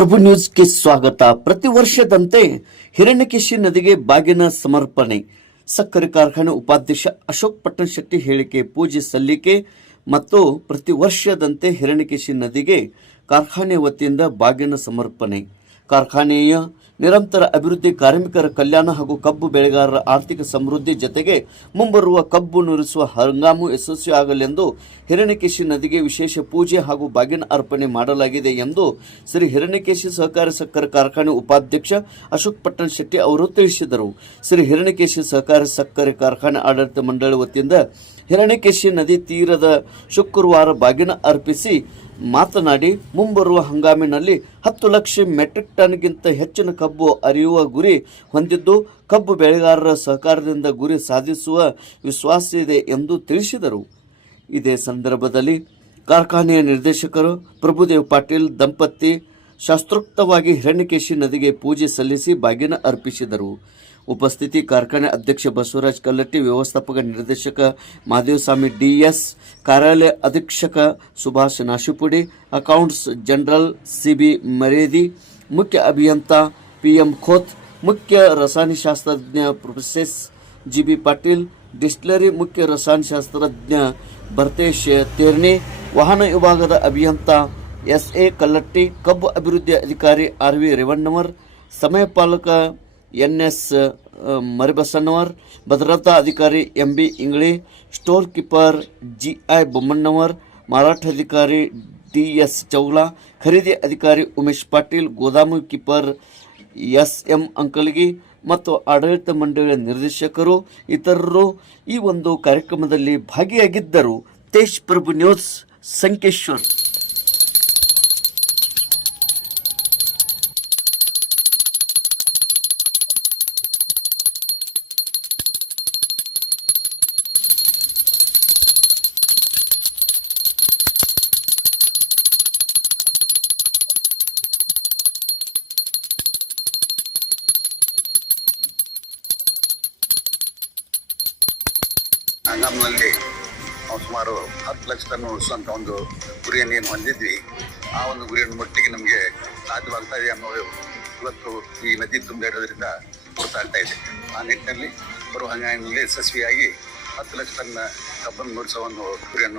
ಪ್ರಭು ನ್ಯೂಸ್ಗೆ ಸ್ವಾಗತ. ಪ್ರತಿ ವರ್ಷದಂತೆ ಹಿರಣ್ಯಕೇಶಿ ನದಿಗೆ ಬಾಗಿನ ಸಮರ್ಪಣೆ. ಸಕ್ಕರೆ ಕಾರ್ಖಾನೆ ಉಪಾಧ್ಯಕ್ಷ ಅಶೋಕ್ ಪಟ್ಟಣಶೆಟ್ಟಿ ಹೇಳಿಕೆ, ಪೂಜೆ ಸಲ್ಲಿಕೆ ಮತ್ತು ಪ್ರತಿ ವರ್ಷದಂತೆ ಹಿರಣ್ಯಕೇಶಿ ನದಿಗೆ ಕಾರ್ಖಾನೆ ವತಿಯಿಂದ ಬಾಗಿನ ಸಮರ್ಪಣೆ. ಕಾರ್ಖಾನೆಯ ನಿರಂತರ ಅಭಿವೃದ್ಧಿ, ಕಾರ್ಮಿಕರ ಕಲ್ಯಾಣ ಹಾಗೂ ಕಬ್ಬು ಬೆಳೆಗಾರರ ಆರ್ಥಿಕ ಸಮೃದ್ಧಿ ಜೊತೆಗೆ ಮುಂಬರುವ ಕಬ್ಬು ನುರಿಸುವ ಹಂಗಾಮು ಯಶಸ್ವಿಯಾಗಲೆಂದು ಹಿರಣ್ಯಕೇಶಿ ನದಿಗೆ ವಿಶೇಷ ಪೂಜೆ ಹಾಗೂ ಬಾಗಿನ ಅರ್ಪಣೆ ಮಾಡಲಾಗಿದೆ ಎಂದು ಶ್ರೀ ಹಿರಣ್ಯಕೇಶಿ ಸಹಕಾರಿ ಸಕ್ಕರೆ ಕಾರ್ಖಾನೆ ಉಪಾಧ್ಯಕ್ಷ ಅಶೋಕ್ ಪಟ್ಟಣಶೆಟ್ಟಿ ಅವರು ತಿಳಿಸಿದರು. ಶ್ರೀ ಹಿರಣ್ಯಕೇಶಿ ಸಹಕಾರಿ ಸಕ್ಕರೆ ಕಾರ್ಖಾನೆ ಆಡಳಿತ ಮಂಡಳಿ ವತಿಯಿಂದ ಹಿರಣ್ಯಕೇಶಿ ನದಿ ತೀರದ ಶುಕ್ರವಾರ ಬಾಗಿನ ಅರ್ಪಿಸಿ ಮಾತನಾಡಿ, ಮುಂಬರುವ ಹಂಗಾಮಿನಲ್ಲಿ 10 ಲಕ್ಷ ಮೆಟ್ರಿಕ್ ಟನ್ಗಿಂತ ಹೆಚ್ಚಿನ ಕಬ್ಬು ಅರಿಯುವ ಗುರಿ ಹೊಂದಿದ್ದು, ಕಬ್ಬು ಬೆಳೆಗಾರರ ಸಹಕಾರದಿಂದ ಗುರಿ ಸಾಧಿಸುವ ವಿಶ್ವಾಸವಿದೆ ಎಂದು ತಿಳಿಸಿದರು. ಇದೇ ಸಂದರ್ಭದಲ್ಲಿ ಕಾರ್ಖಾನೆಯ ನಿರ್ದೇಶಕರು ಪ್ರಭುದೇವ್ ಪಾಟೀಲ್ ದಂಪತಿ ಶಾಸ್ತ್ರೋಕ್ತವಾಗಿ ಹಿರಣ್ಯಕೇಶಿ ನದಿಗೆ ಪೂಜೆ ಸಲ್ಲಿಸಿ ಬಾಗಿನ ಅರ್ಪಿಸಿದರು. ಉಪಸ್ಥಿತಿ ಕಾರ್ಖಾನೆ ಅಧ್ಯಕ್ಷ ಬಸವರಾಜ್ ಕಲ್ಲಟ್ಟಿ, ವ್ಯವಸ್ಥಾಪಕ ನಿರ್ದೇಶಕ ಮಹದೇವಸ್ವಾಮಿ ಡಿಎಸ್, ಕಾರ್ಯಾಲಯ ಅಧೀಕ್ಷಕ ಸುಭಾಷ್ ನಾಶಿಪುಡಿ, ಅಕೌಂಟ್ಸ್ ಜನರಲ್ ಸಿಬಿ ಮರೇದಿ, ಮುಖ್ಯ ಅಭಿಯಂತ ಪಿಎಂ ಖೋತ್, ಮುಖ್ಯ ರಸಾಯನಶಾಸ್ತ್ರಜ್ಞ ಪ್ರೊಫೆಸರ್ ಜಿಬಿ ಪಾಟೀಲ್, ಡಿಸ್ಟಿಲರಿ ಮುಖ್ಯ ರಸಾಯನಶಾಸ್ತ್ರಜ್ಞ ಭರತೇಶ್ ತೇರ್ನೆ, ವಾಹನ ವಿಭಾಗದ ಅಭಿಯಂತ ಎಸ್ಎ ಕಲ್ಲಟ್ಟಿ, ಕಬ್ಬು ಅಭಿವೃದ್ಧಿ ಅಧಿಕಾರಿ ಆರ್ವಿ ರೇವಣ್ಣವರ್, ಸಮಯಪಾಲಕ ಎನ್ಎಸ್ ಮರಿಬಸನ್ನವರ್, ಭದ್ರತಾ ಅಧಿಕಾರಿ MB Ingli, store keeper GI Bommannavar, ಮಾರಾಟಾಧಿಕಾರಿ ಡಿಎಸ್ ಚೌಲಾ, ಖರೀದಿ ಅಧಿಕಾರಿ ಉಮೇಶ್ ಪಾಟೀಲ್, ಗೋದಾಮು ಕೀಪರ್ ಎಸ್ಎಂ ಅಂಕಲ್ಗಿ ಮತ್ತು ಆಡಳಿತ ಮಂಡಳಿಯ ನಿರ್ದೇಶಕರು ಇತರರು ಈ ಒಂದು ಕಾರ್ಯಕ್ರಮದಲ್ಲಿ ಭಾಗಿಯಾಗಿದ್ದರು. ತೇಜ್ ಪ್ರಭು ನ್ಯೂಸ್, ಸಂಕೇಶ್ವರ್. ಹಂಗಾಮಿನಲ್ಲಿ ನಾವು ಸುಮಾರು 10 ಲಕ್ಷ ಟನ್ ಉಳಿಸುವಂಥ ಒಂದು ಗುರಿಯನ್ನು ಏನು ಹೊಂದಿದ್ವಿ, ಆ ಒಂದು ಗುರಿಯನ್ನು ಮಟ್ಟಿಗೆ ನಮಗೆ ಸಾಧ್ಯವಾಗ್ತಾ ಇದೆ ಅನ್ನೋದು ಇವತ್ತು ಈ ನದಿ ತುಂಬಿರೋದ್ರಿಂದ ಗೊತ್ತಾಗ್ತಾ ಇದೆ. ಆ ನಿಟ್ಟಿನಲ್ಲಿ ಬರುವ ಹಂಗಾಮಿನಲ್ಲಿ ಯಶಸ್ವಿಯಾಗಿ 10 ಲಕ್ಷ ಟನ್ ಕಬ್ಬನ್ನು ನುಡಿಸುವ ಒಂದು ಗುರಿಯನ್ನು